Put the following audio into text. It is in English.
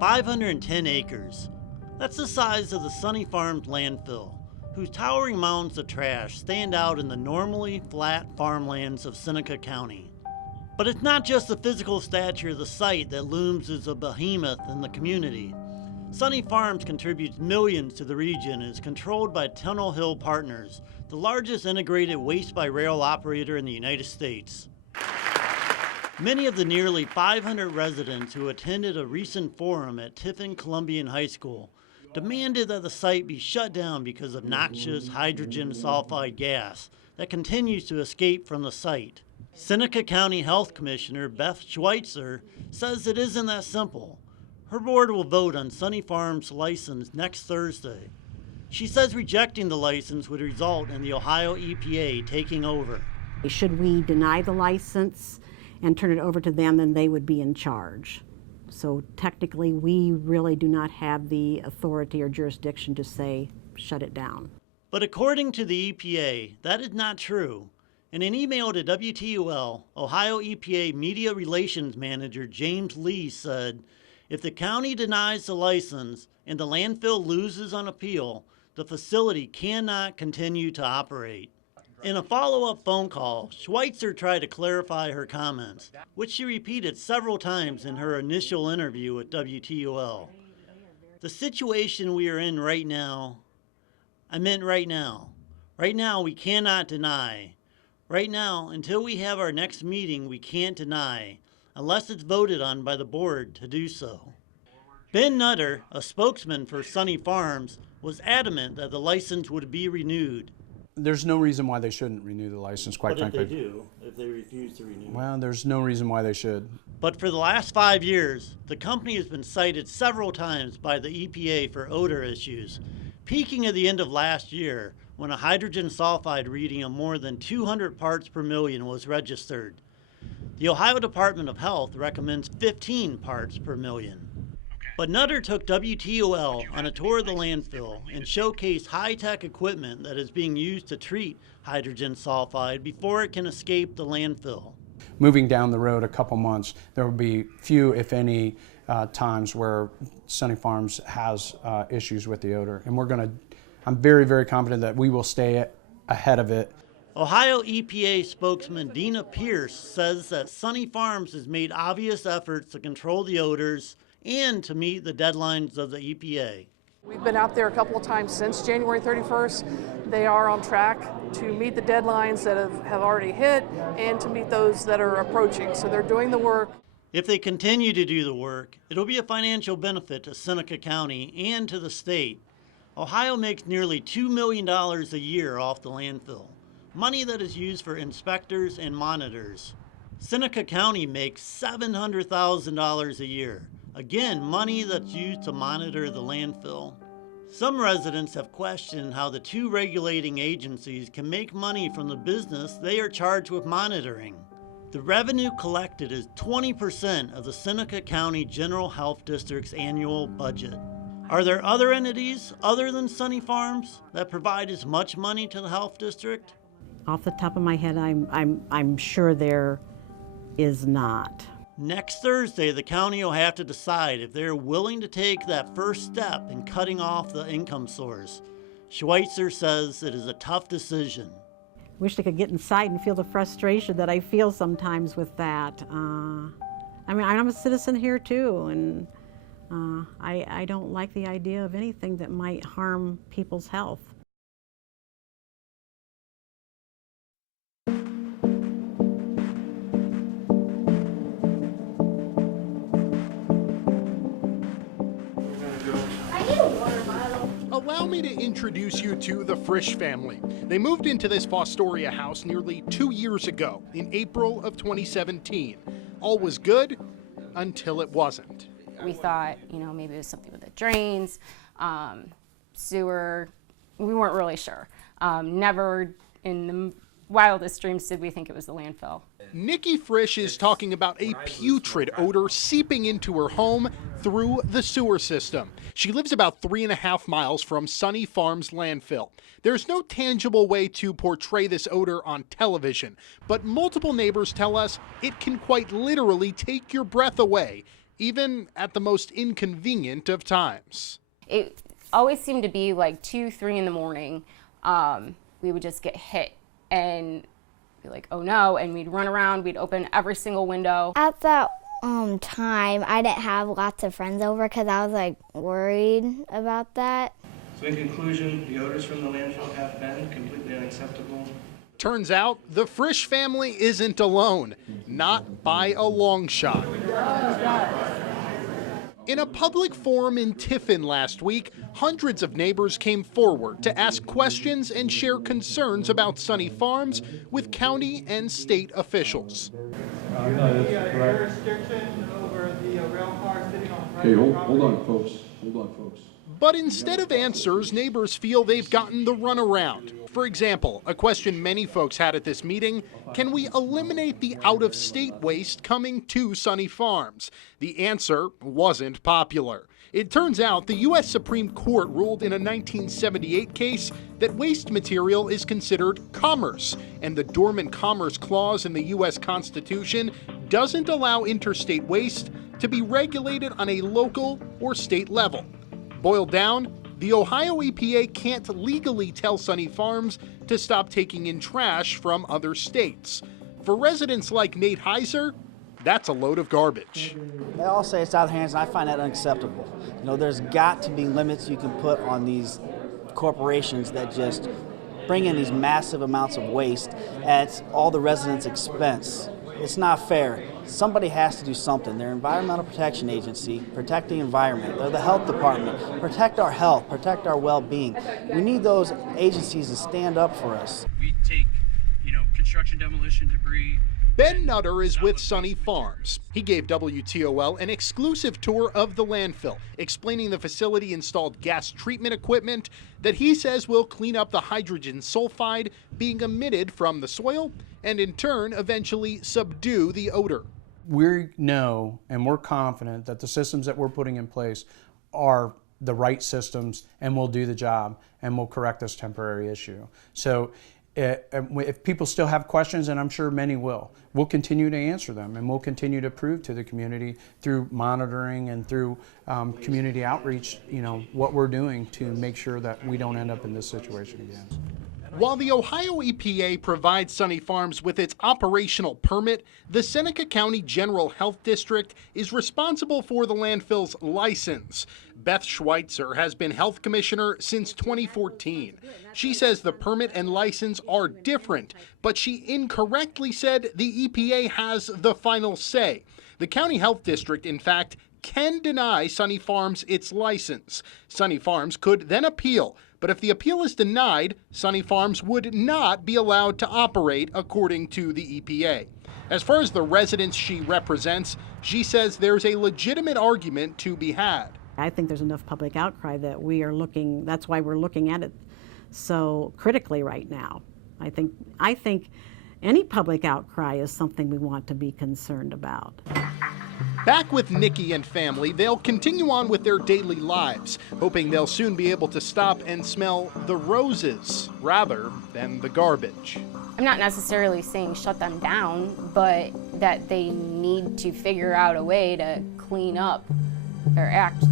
510 acres. That's the size of the Sunny Farms Landfill, whose towering mounds of trash stand out in the normally flat farmlands of Seneca County. But it's not just the physical stature of the site that looms as a behemoth in the community. Sunny Farms contributes millions to the region and is controlled by Tunnel Hill Partners, the largest integrated waste-by-rail operator in the United States. Many of the nearly 500 residents who attended a recent forum at Tiffin Columbian High School demanded that the site be shut down because of noxious hydrogen sulfide gas that continues to escape from the site. Seneca County Health Commissioner Beth Schweitzer says it isn't that simple. Her board will vote on Sunny Farms' license next Thursday. She says rejecting the license would result in the Ohio EPA taking over. Should we deny the license and turn it over to them, then they would be in charge. So technically, we really do not have the authority or jurisdiction to say, shut it down. But according to the EPA, that is not true. In an email to WTUL, Ohio EPA Media Relations Manager James Lee said, if the county denies the license and the landfill loses on appeal, the facility cannot continue to operate. In a follow-up phone call, Schweitzer tried to clarify her comments, which she repeated several times in her initial interview with WTUL. The situation we are in right now, I meant right now. Right now we cannot deny. Right now, until we have our next meeting, we can't deny, unless it's voted on by the board to do so. Ben Nutter, a spokesman for Sunny Farms, was adamant that the license would be renewed. There's no reason why they shouldn't renew the license, quite frankly. But if they do, if they refuse to renew it? Well, there's no reason why they should. But for the last 5 years, the company has been cited several times by the EPA for odor issues, peaking at the end of last year when a hydrogen sulfide reading of more than 200 parts per million was registered. The Ohio Department of Health recommends 15 parts per million. But Nutter took WTOL on a tour of the landfill and showcased high-tech equipment that is being used to treat hydrogen sulfide before it can escape the landfill. Moving down the road a couple months, there will be few, if any, times where Sunny Farms has issues with the odor. And I'm very, very confident that we will stay ahead of it. Ohio EPA spokesman Dina Pierce says that Sunny Farms has made obvious efforts to control the odors and to meet the deadlines of the EPA. We've been out there a couple of times since January 31st. They are on track to meet the deadlines that have already hit and to meet those that are approaching. So they're doing the work. If they continue to do the work, it'll be a financial benefit to Seneca County and to the state. Ohio makes nearly $2 million a year off the landfill, money that is used for inspectors and monitors. Seneca County makes $700,000 a year. Again, money that's used to monitor the landfill. Some residents have questioned how the two regulating agencies can make money from the business they are charged with monitoring. The revenue collected is 20% of the Seneca County General Health District's annual budget. Are there other entities other than Sunny Farms that provide as much money to the health district? Off the top of my head, I'm sure there is not. Next Thursday, the county will have to decide if they're willing to take that first step in cutting off the income source. Schweitzer says it is a tough decision. Wish I could get inside and feel the frustration that I feel sometimes with that. I mean, I'm a citizen here too, and I don't like the idea of anything that might harm people's health. Allow me to introduce you to the Frisch family. They moved into this Fostoria house nearly 2 years ago, in April of 2017. All was good until it wasn't. We thought, maybe it was something with the drains, sewer. We weren't really sure. Never in the wildest dreams did we think it was the landfill. Nikki Frisch is talking about a putrid odor seeping into her home through the sewer system. She lives about 3.5 miles from Sunny Farms Landfill. There's no tangible way to portray this odor on television, but multiple neighbors tell us it can quite literally take your breath away even at the most inconvenient of times. It always seemed to be like 2, 3 in the morning. We would just get hit and be like, oh no, and we'd run around, we'd open every single window. At that time, I didn't have lots of friends over because I was like worried about that. So in conclusion, the odors from the landfill have been completely unacceptable. Turns out the Frisch family isn't alone, not by a long shot. In a public forum in Tiffin last week, hundreds of neighbors came forward to ask questions and share concerns about Sunny Farms with county and state officials. Okay, hold on, folks. Hold on, folks. But instead of answers, neighbors feel they've gotten the runaround. For example, a question many folks had at this meeting: can we eliminate the out-of-state waste coming to Sunny Farms? The answer wasn't popular. It turns out the U.S. Supreme Court ruled in a 1978 case that waste material is considered commerce, and the Dormant Commerce Clause in the U.S. Constitution doesn't allow interstate waste to be regulated on a local or state level. Boiled down, the Ohio EPA can't legally tell Sunny Farms to stop taking in trash from other states. For residents like Nate Heiser, that's a load of garbage. They all say it's out of hands, and I find that unacceptable. You know, there's got to be limits you can put on these corporations that just bring in these massive amounts of waste at all the residents' expense. It's not fair. Somebody has to do something. They're Environmental Protection Agency, protect the environment. They're the health department, protect our health, protect our well-being. We need those agencies to stand up for us. We take, construction demolition debris. Ben Nutter is with Sunny Farms. He gave WTOL an exclusive tour of the landfill, explaining the facility installed gas treatment equipment that he says will clean up the hydrogen sulfide being emitted from the soil and in turn eventually subdue the odor. We know and we're confident that the systems that we're putting in place are the right systems and will do the job and will correct this temporary issue. So if people still have questions, and I'm sure many will, we'll continue to answer them, and we'll continue to prove to the community through monitoring and through community outreach, what we're doing to make sure that we don't end up in this situation again. While the Ohio EPA provides Sunny Farms with its operational permit, the Seneca County General Health District is responsible for the landfill's license. Beth Schweitzer has been health commissioner since 2014. She says the permit and license are different, but she incorrectly said the EPA has the final say. The county health district, in fact, can deny Sunny Farms its license. Sunny Farms could then appeal, but if the appeal is denied, Sunny Farms would not be allowed to operate according to the EPA. As far as the residents she represents, she says there's a legitimate argument to be had. I think there's enough public outcry that that's why we're looking at it so critically right now. I think any public outcry is something we want to be concerned about. Back with Nikki and family, they'll continue on with their daily lives, hoping they'll soon be able to stop and smell the roses rather than the garbage. I'm not necessarily saying shut them down, but that they need to figure out a way to clean up their act.